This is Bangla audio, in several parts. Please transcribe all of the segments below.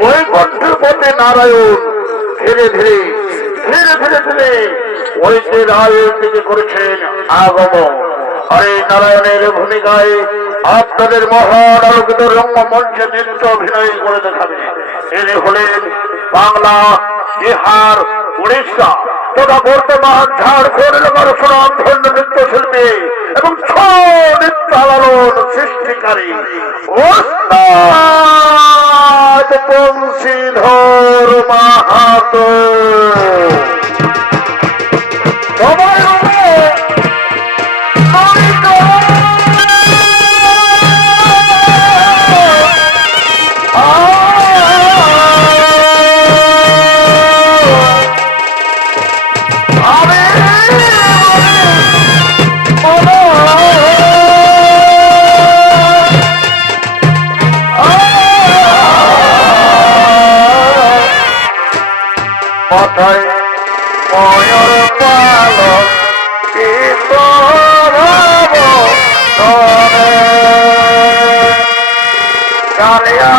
বৈকুণ্ঠের পথে নারায়ণ ধীরে ধীরে ধীরে ধীরে ধীরে ওই যে রায়ের দিকে করেছেন আগমন। আর এই নারায়ণের ভূমিকায় আপনাদের মহান আলোকিত রঙ্গমঞ্চে নৃত্য অভিনয় করে দেখাবে। এনে হলেন বাংলা, বিহার, উড়িষ্যা তথা বর্তমান ঝাড়খণ্ড এলাকার সুনামধন্য নৃত্যশিল্পী এবং নৃত্যালালন সৃষ্টিকারী ওস্তাদ বংশীধর মাহাতো। সবাই মাথায় ময়ূর পালক কালিয়া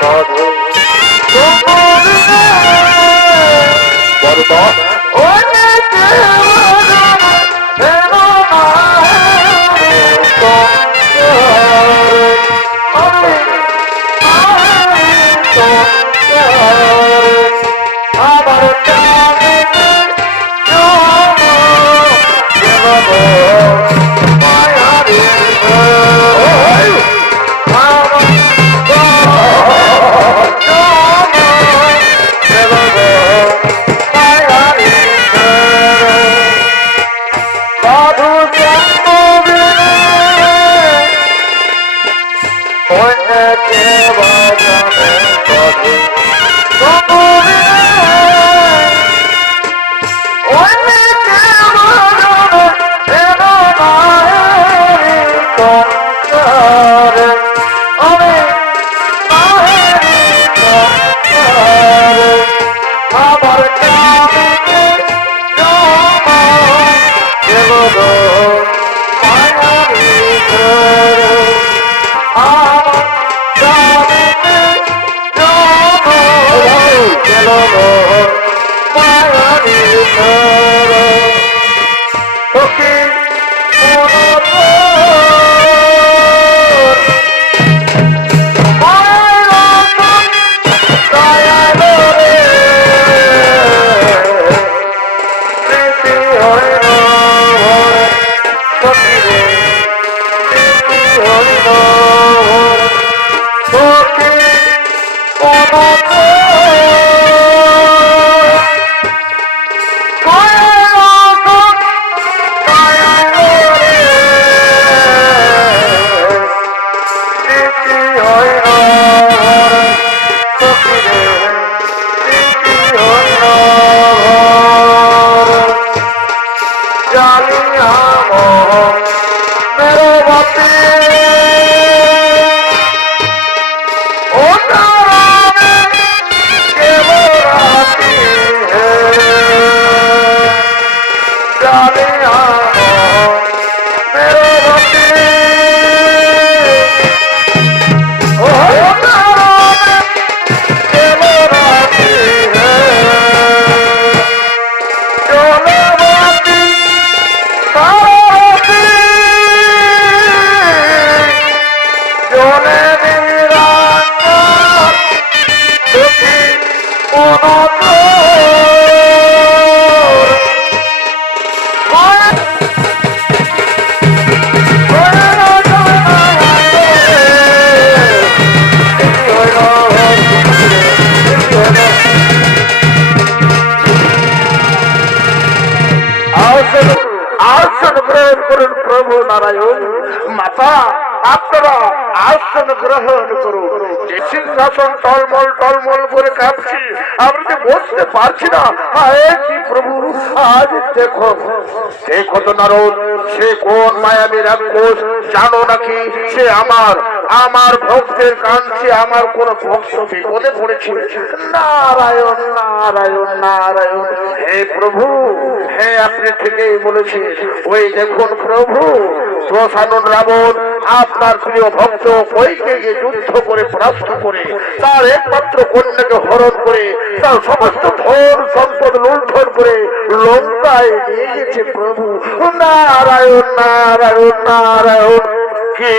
সাধু প্রভু নারায়ণ মাতা আপনারা আসন গ্রহণ করুন। যে সিংহাসন টলমল টলমল করে কাঁপছি, আমরা তো বসতে পারছি না। কি প্রভু, আজ দেখো দেখো তো নারদ, সে কোন মায়াবী রাক্ষস জানো নাকি? সে আমার ভক্তের কাছে আমার কোন ভক্ত বিপদে পড়েছে। নারায়ণ নারায়ণ নারায়ণ। হে প্রভু, হে আপনি ঠিকই বলেছেন। ওই দেখুন প্রভু, শ্মশানন রাবণ আপনার প্রিয় ভক্ত কৈকেয়ীকে যুদ্ধ করে পরাস্ত করে তার একমাত্র কন্যাকে হরণ করে তার সমস্ত ধন সম্পদ লুণ্ঠন করে লঙ্কায় নিয়ে গেছে প্রভু। নারায়ণ নারায়ণ নারায়ণ। কি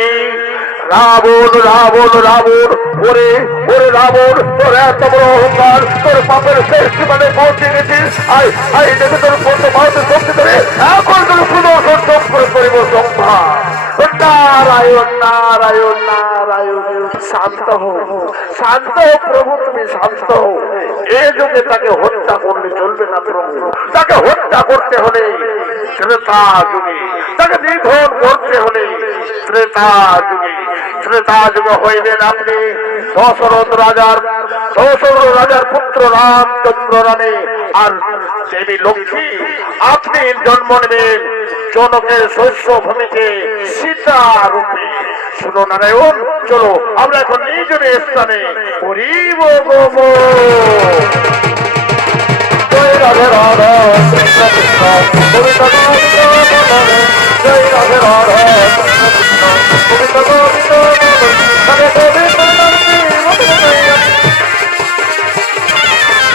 রাবণ রাবণ রাবণ, ওরে ওরে রাবণ, তোর এত বড় অহংকার, তোর পাপের শেষ সীমানে পৌঁছে গেছিস। আই দেখে তোর পদ্ম ভারতের শক্তি ধরে এখন তোর সুদর্শন চক্র করিব সংহার। নারায়ণ নারায়ণ নারায়ণ। শান্ত হো শান্ত হো প্রভু, তুমি শান্ত হো। এ যুগে তাকে হত্যা করলে চলবে না প্রভু, তাকে হত্যা করতে হলে ত্রেতা যুগে, তাকে নিধন করতে হলে ত্রেতা যুগে। ত্রেতা যুগে হইবেন আপনি দশরথ রাজার পুত্র রামচন্দ্র রানে, আর দেবী লক্ষ্মী আপনি জন্ম নেবেন জনকের শস্য ভূমিতে সীতা রূপে। শুনো নারায়ণ, চলো আমরা এখন নিজ স্থানে করিব গোব। জয় রাধে রাধা কৃষ্ণ কৃষ্ণ গোবিন্দ গোবিন্দ জয় রাধে রাধা কৃষ্ণ কৃষ্ণ গোবিন্দ গোবিন্দ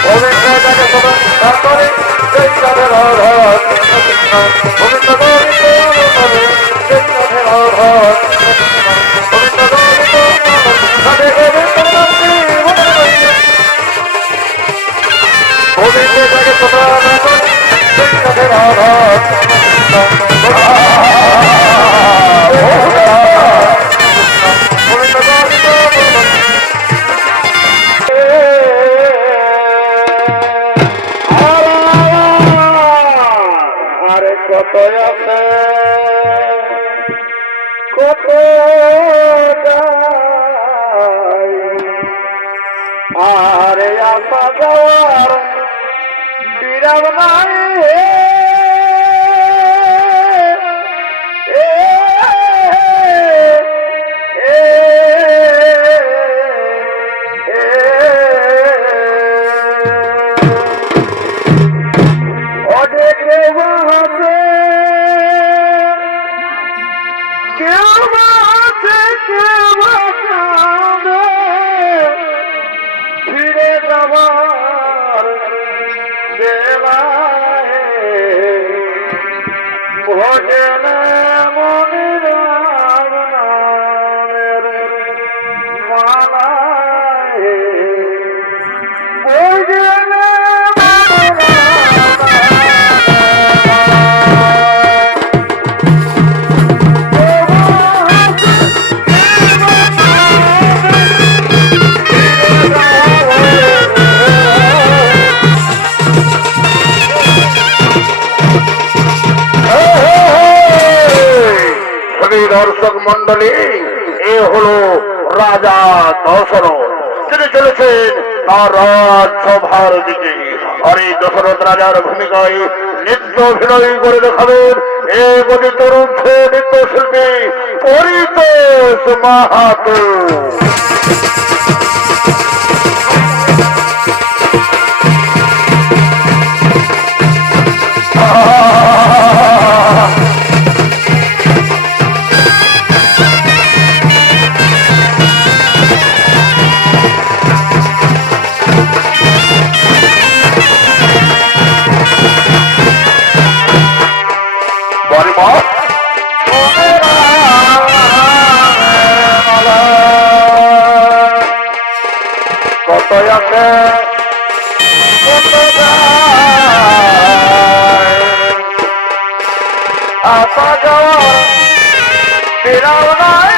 গোবিন্দ গোবিন্দ। আরে আসা যাওয়ার বিরাম নাই ভোজন মনের মালায় ভোজন দর্শক মন্ডলী, এ হলো রাজা দশরথ। তিনি চলেছেন তার রাজসভার দিকে। আর এই দশরথ রাজার ভূমিকায় নৃত্য অভিনয় করে দেখাবেন এই গতি তরুণ নৃত্যশিল্পী পরিতোষ মাহাতো। কত আছে আসা যাওয়া বিরাম নাই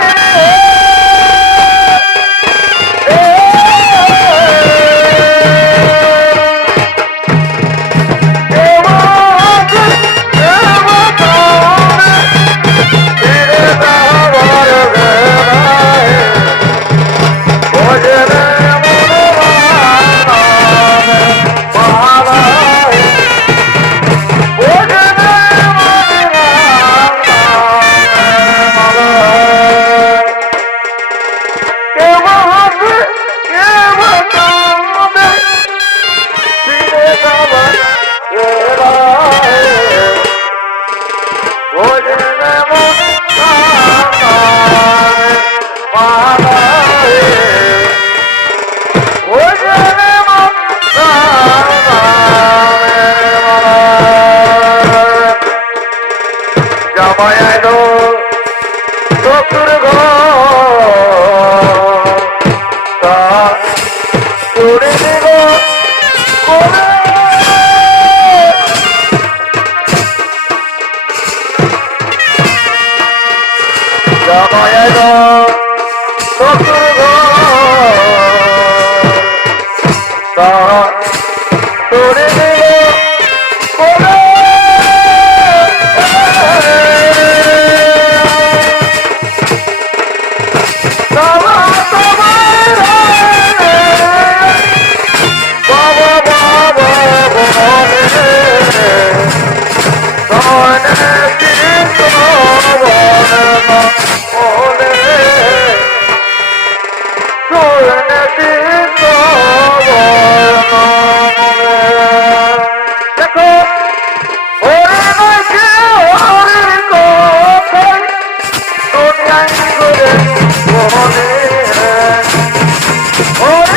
Oh,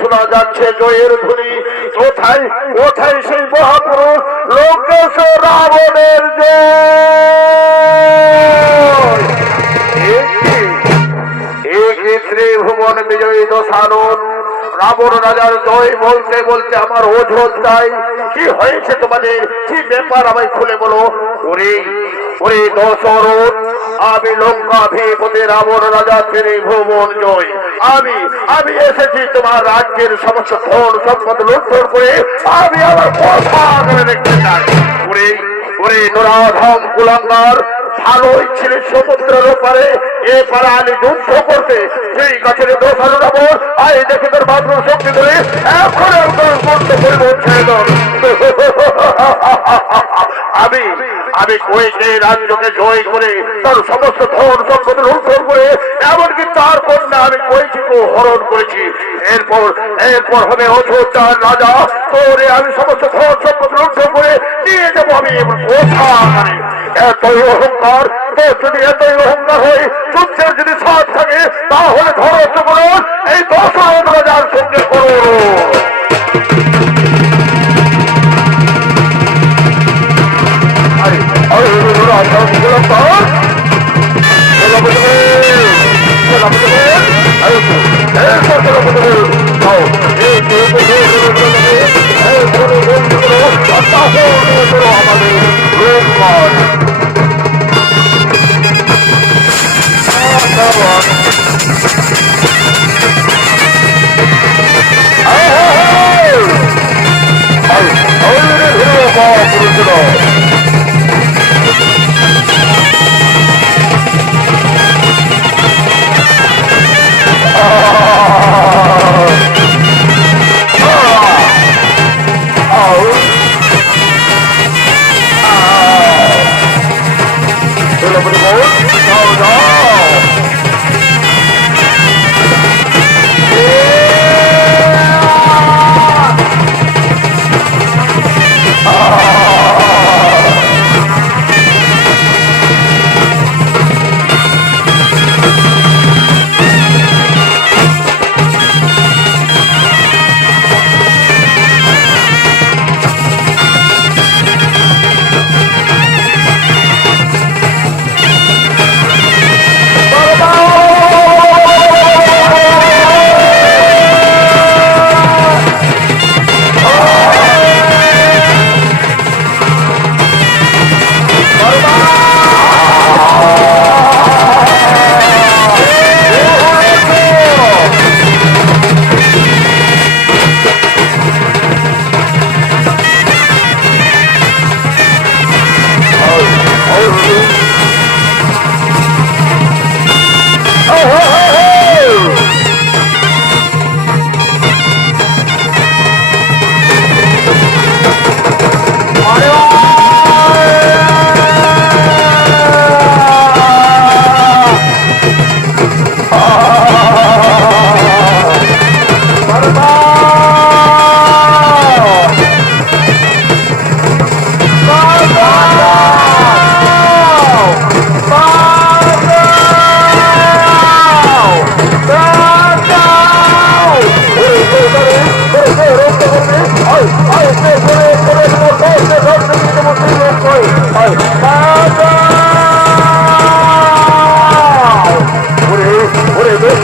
শোনা যাচ্ছে জয়ের ধ্বনি। কোথায় কোথায় সেই মহাপুরুষ লঙ্কেশ্বর রাবণের ত্রিভুবন বিজয়ী দশানন রাবণ রাজার জয় বলতে বলতে আমার ওঝর চাই। কি হয়েছে তোমাদের, কি ব্যাপার আমায় খুলে বলো। ওরে ওরে দশরথ, আমি লঙ্কাধিপতি রাবণ রাজা ত্রিভুবন জয়, আমি এসেছি তোমার রাজ্যের সমস্ত ধন সম্পদ লুণ্ঠন করে আমি আমার কথা করে দেখতে চাই। ওরে ওরে নরাধম কুলাঙ্গার, ভালোই ছিলেন সমুদ্রের ওপারে, এ পারে আমি যুদ্ধ করতে সেই গাছের দোষানো রাবণ আই দেখে তোর মাত্র শক্তি ধরে এখন বন্ধ করে ছেড়ে আমি কয়েকে রাজ্যকে জয় করে তার সমস্ত ধন সম্পদ লুণ্ঠন করে এমনকি তার কন্যা আমি কয়েককে হরণ করেছি। এরপর হবে অযোধ্যার রাজা, তোরে আমি সমস্ত ধন সম্পদ লুণ্ঠন করে নিয়ে যাবো আমি কোথায়। এতই অহংকার, তোর যদি এতই অহংকার হয়, যুদ্ধের যদি সাথ থাকে তাহলে ধরো করুন এই দশরথ রাজার সঙ্গে করুন।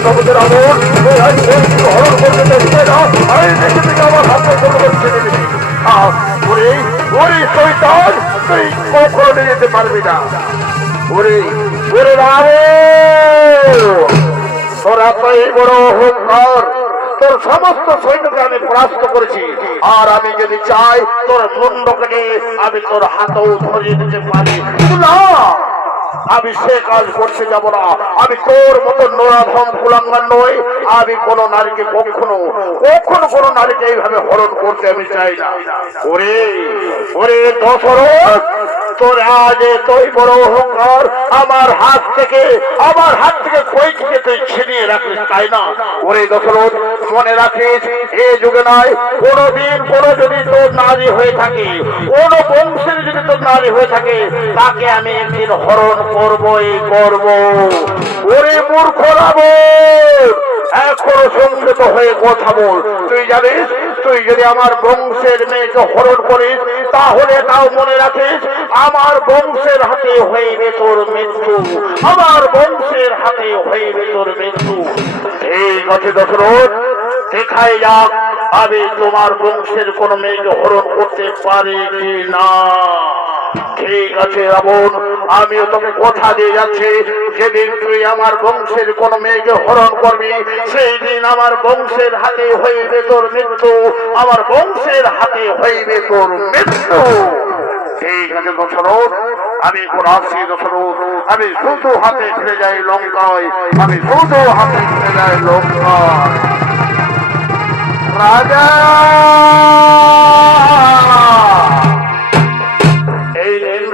জগতের আমল তুই আজ বৈদিক হরণ করতে চাইছে না, আমি দেখে থেকে আমার হাতে করে ছেড়ে দিবি। ওরে ওরে শয়তান, তুই কখনো নিয়ে যেতে পারবি না। ওরে ওরে তোরা তো এই বড় অহংকার, তোর সমস্ত সৈন্যকে আমি পরাস্ত করেছি, আর আমি যদি চাই তোর মুন্ড কেটে আমি তোর হাতেও ধরিয়ে দিতে পারি, না আমি সে কাজ করতে যাব না। আমি তোর মতো নোরাধম কুলাঙ্গার নই, আমি কোন নারীকে কখনো কখনো কোন নারীকে এইভাবে হরণ করতে আমি চাই না। ওরে ওরে দশরথ, তোর আজ তুই বড় অহংকার, আমার হাত থেকে কইকে তুই ছিনিয়ে রাখিস, তাই না? ওরে দশরথ, মনে রাখিস এ যুগে নয়, কোনদিন কোন যদি তোর নারী হয়ে থাকে, কোন বংশের যদি তোর নারী হয়ে থাকে, তাকে আমি একদিন হরণ করবই করব। ওরে মূর্খ রাবণ, এখনো সংযত হয়ে কথা বল। তুই জানিস, তুই যদি আমার বংশের মেয়েকে হরণ করিস, তাহলে তাও মনে রাখিস আমার বংশের হাতে হইবে তোর মৃত্যু, আমার বংশের হাতে হইবে তোর মৃত্যু। এই কথা দশরথ, দেখাই যাক আমি তোমার বংশের কোন মেয়েকে হরণ করতে পারি কি না। ঠিক আছে রাবণ, আমিও তোকে কথা দিয়ে যাচ্ছি, যেদিন তুই আমার বংশের কোন মেয়েকে হরণ করবি, সেই দিন আমার বংশের হাতে হইবে তোর মৃত্যু, আমার বংশের হাতে হইবে তোর মৃত্যু। ঠিক আছে দশরথ, আমি এখন আসছি দশরথ, আমি শুধু হাতে ফিরে যাই লঙ্কায়, আমি শুধু হাতে ফিরে যাই লঙ্কায়। রাজা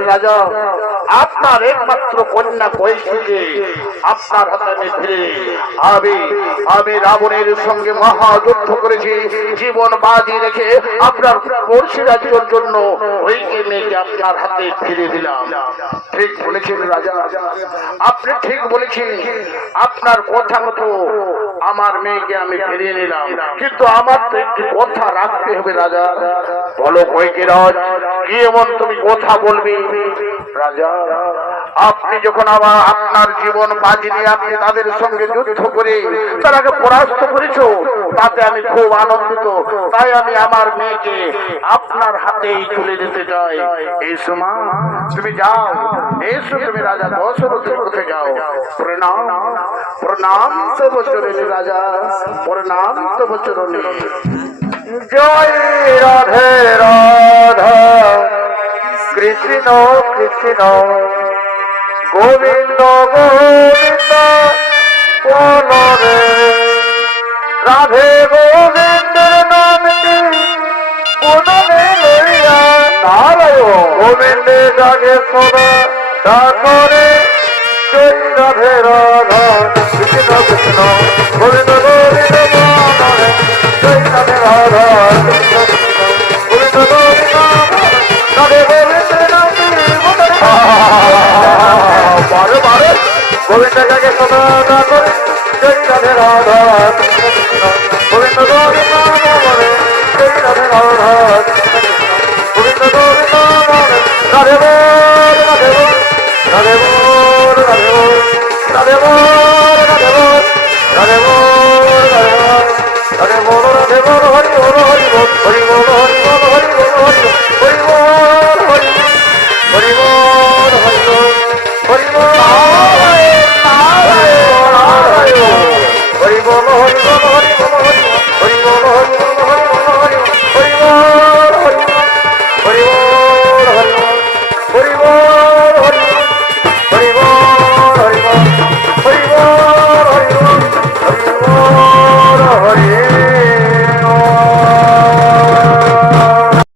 রাজা, আপনার একমাত্র কন্যা কৈকেয়ীকে আপনার হাতে আমি ফিরে, আমি রাবণের সঙ্গে মহাযুদ্ধ করেছি, জীবন বাজি রেখে আপনার পড়শি রাজ্যের জন্য কৈকেয়ী মেয়েকে আপনার হাতে ফিরে দিলাম। ঠিক বলেছেন রাজা, আপনি ঠিক বলেছেন, আপনার কথা মতো আমার মেয়েকে আমি ফিরিয়ে নিলাম, কিন্তু আমার তো একটি কথা রাখতে হবে রাজা। বলো কৈকেয়ী রাজ, কি এমন তুমি কথা বলবি? রাজা, আপনি যখন আবার আপনার জীবন বাজি নিয়ে আপনি তাদের সঙ্গে যুদ্ধ করে তারাকে পরাস্ত করেছো, তাতে আমি খুব আনন্দিত, তাই আমি আমার মেয়েকে আপনার হাতেই তুলে দিতে চাই। এই সময় তুমি যাও, এসো তুমি রাজা দশরথের কাছে যাও। প্রণাম প্রণাম তব চরণে রাজা, প্রণাম তব চরণে। জয় রাধে রাধা, কৃষ্ণ কৃষ্ণ গোবিন্দ গোবিন্দ বল রে। রাধে গোবিন্দের নামটি পুনরে লইয়া নারায়ণ গোবিন্দে জাগে সদা তারপরে। জয় রাধে রাধা, কৃষ্ণ কৃষ্ণ গোবিন্দ গোবিন্দ বল রে। জয় রাধে রাধা, কৃষ্ণ কৃষ্ণ গোবিন্দ গোবিন্দ রাধে গোবিন্দের নামটি বারে বারে গোবিন্দ জাগে সদা তারপরে। জয় রাধে রাধা, কৃষ্ণ কৃষ্ণ গোবিন্দ গোবিন্দ বলে। জয় রাধে রাধা, কৃষ্ণ কৃষ্ণ গোবিন্দ গোবিন্দ বলে। রাধে বল রাধে বল রাধে বল রাধে বল রাধে বল রাধে বল রাধে বল রাধে বল রাধে বল রাধে বল। হরি বল হরি বল হরি বল হরি বল হরি বল হরি বল হরি হরি বল হরি বল হরি বল হরি বল হরি বল হরি বল হরি বল হরি বল হরি বল হরি বল হরি বল হরি বল হরি বল হরি বল হরি বল।